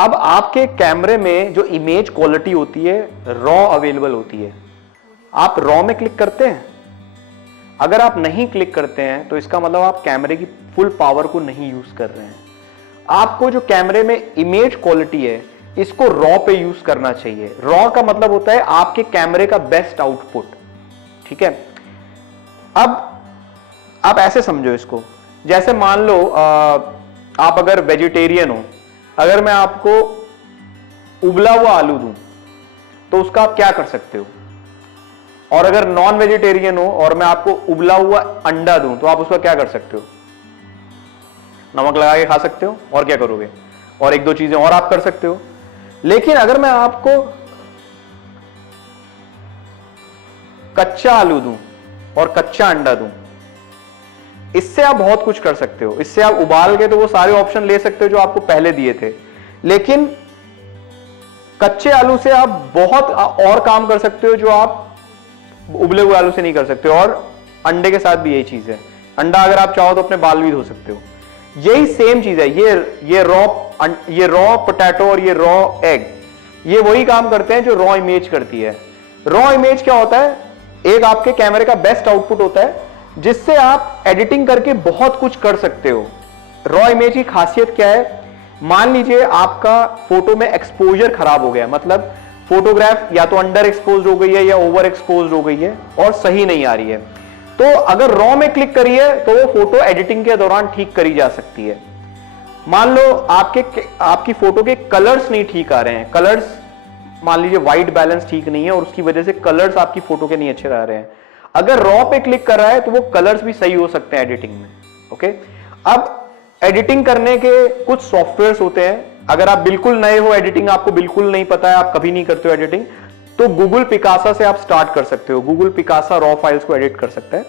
अब आपके कैमरे में जो इमेज क्वालिटी होती है रॉ अवेलेबल होती है। आप रॉ में क्लिक करते हैं? अगर आप नहीं क्लिक करते हैं तो इसका मतलब आप कैमरे की फुल पावर को नहीं यूज कर रहे हैं। आपको जो कैमरे में इमेज क्वालिटी है इसको रॉ पे यूज करना चाहिए। रॉ का मतलब होता है आपके कैमरे का बेस्ट आउटपुट। ठीक है, अब आप ऐसे समझो इसको, जैसे मान लो आप अगर वेजिटेरियन हो, अगर मैं आपको उबला हुआ आलू दूं तो उसका आप क्या कर सकते हो, और अगर नॉन वेजिटेरियन हो और मैं आपको उबला हुआ अंडा दूं तो आप उसका क्या कर सकते हो? नमक लगा के खा सकते हो, और क्या करोगे, और एक दो चीजें और आप कर सकते हो। लेकिन अगर मैं आपको कच्चा आलू दूं और कच्चा अंडा दूं, इससे आप बहुत कुछ कर सकते हो। इससे आप उबाल के तो वो सारे ऑप्शन ले सकते हो जो आपको पहले दिए थे, लेकिन कच्चे आलू से आप बहुत और काम कर सकते हो जो आप उबले हुए आलू से नहीं कर सकते। और अंडे के साथ भी यही चीज है। अंडा अगर आप चाहो तो अपने बाल भी धो सकते हो। यही सेम चीज है। ये रॉ पोटैटो और ये रॉ एग, ये वही काम करते हैं जो रॉ इमेज करती है। रॉ इमेज क्या होता है? एक आपके कैमरे का बेस्ट आउटपुट होता है जिससे आप एडिटिंग करके बहुत कुछ कर सकते हो। रॉ इमेज की खासियत क्या है? मान लीजिए आपका फोटो में एक्सपोजर खराब हो गया, मतलब फोटोग्राफ या तो अंडर एक्सपोज हो गई है या ओवर एक्सपोज हो गई है और सही नहीं आ रही है, तो अगर रॉ में क्लिक करिए तो वो फोटो एडिटिंग के दौरान ठीक करी जा सकती है। मान लो आपकी फोटो के कलर्स नहीं ठीक आ रहे हैं, कलर्स मान लीजिए व्हाइट बैलेंस ठीक नहीं है और उसकी वजह से कलर्स आपकी फोटो के नहीं अच्छे आ रहे हैं, अगर रॉ पे क्लिक कर रहा है तो वो कलर्स भी सही हो सकते हैं एडिटिंग में। ओके, अब एडिटिंग करने के कुछ सॉफ्टवेयर्स होते हैं। अगर आप बिल्कुल नए हो, एडिटिंग आपको बिल्कुल नहीं पता है, आप कभी नहीं करते हो एडिटिंग, तो गूगल पिकासा से आप स्टार्ट कर सकते हो। गूगल पिकासा रॉ फाइल्स को एडिट कर सकता है।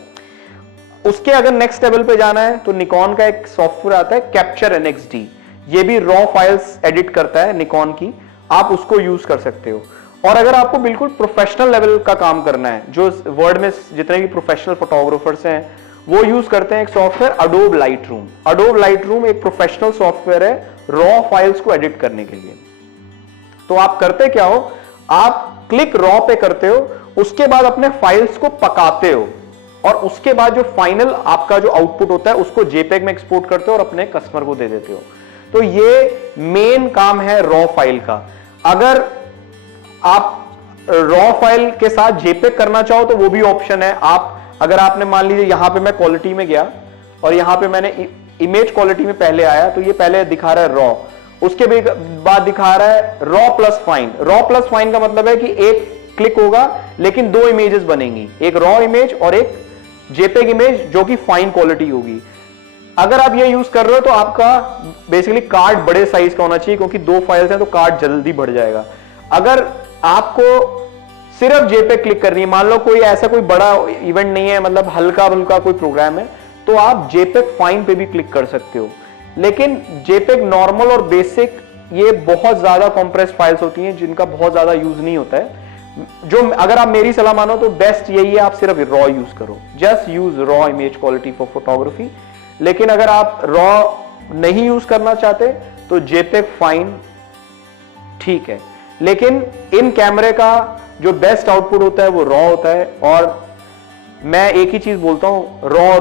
उसके अगर नेक्स्ट लेवल पे जाना है तो निकॉन का एक सॉफ्टवेयर आता है कैप्चर NXD, ये भी रॉ फाइल्स एडिट करता है निकॉन की, आप उसको यूज कर सकते हो। और अगर आपको बिल्कुल प्रोफेशनल लेवल का काम करना है, जो वर्ल्ड में जितने भी प्रोफेशनल फोटोग्राफर्स हैं वो यूज करते हैं एक software Adobe Lightroom. Adobe Lightroom एक प्रोफेशनल सॉफ्टवेयर है रॉ फाइल्स को एडिट करने के लिए। तो आप करते क्या हो, आप क्लिक रॉ पे करते हो, उसके बाद अपने फाइल्स को पकाते हो और उसके बाद जो फाइनल आपका जो आउटपुट होता है उसको जेपेग में एक्सपोर्ट करते हो और अपने कस्टमर को दे देते हो। तो ये मेन काम है रॉ फाइल का। अगर आप रॉ फाइल के साथ जेपेग करना चाहो तो वो भी ऑप्शन है। आप अगर आपने मान लीजिए यहां पे मैं क्वालिटी में गया और यहां पे मैंने इमेज क्वालिटी में पहले आया, तो ये पहले दिखा रहा है रॉ, उसके बाद दिखा रहा है raw plus fine. Raw plus fine का मतलब है कि एक क्लिक होगा लेकिन दो इमेजेस बनेंगी, एक रॉ इमेज और एक जेपेग इमेज जो कि फाइन क्वालिटी होगी। अगर आप ये यूज कर रहे हो तो आपका बेसिकली कार्ड बड़े साइज का होना चाहिए, क्योंकि दो फाइल्स हैं तो कार्ड जल्दी बढ़ जाएगा। अगर आपको सिर्फ जेपेग क्लिक करनी है, मान लो कोई ऐसा कोई बड़ा इवेंट नहीं है, मतलब हल्का फुल्का कोई प्रोग्राम है, तो आप जेपेग फाइन पे भी क्लिक कर सकते हो। लेकिन जेपेग नॉर्मल और बेसिक ये बहुत ज्यादा कॉम्प्रेस्ड फाइल्स होती हैं जिनका बहुत ज्यादा यूज नहीं होता है। जो अगर आप मेरी सलाह मानो तो बेस्ट यही है आप सिर्फ रॉ यूज करो, just use raw image quality for photography. लेकिन अगर आप रॉ नहीं यूज करना चाहते तो जेपेग फाइन ठीक है। लेकिन इन कैमरे का जो बेस्ट आउटपुट होता है वो रॉ होता है। और मैं एक ही चीज बोलता हूं, रॉ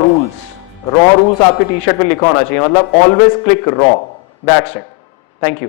रूल्स आपके टी शर्ट पे लिखा होना चाहिए, मतलब always click raw, that's it. Thank you.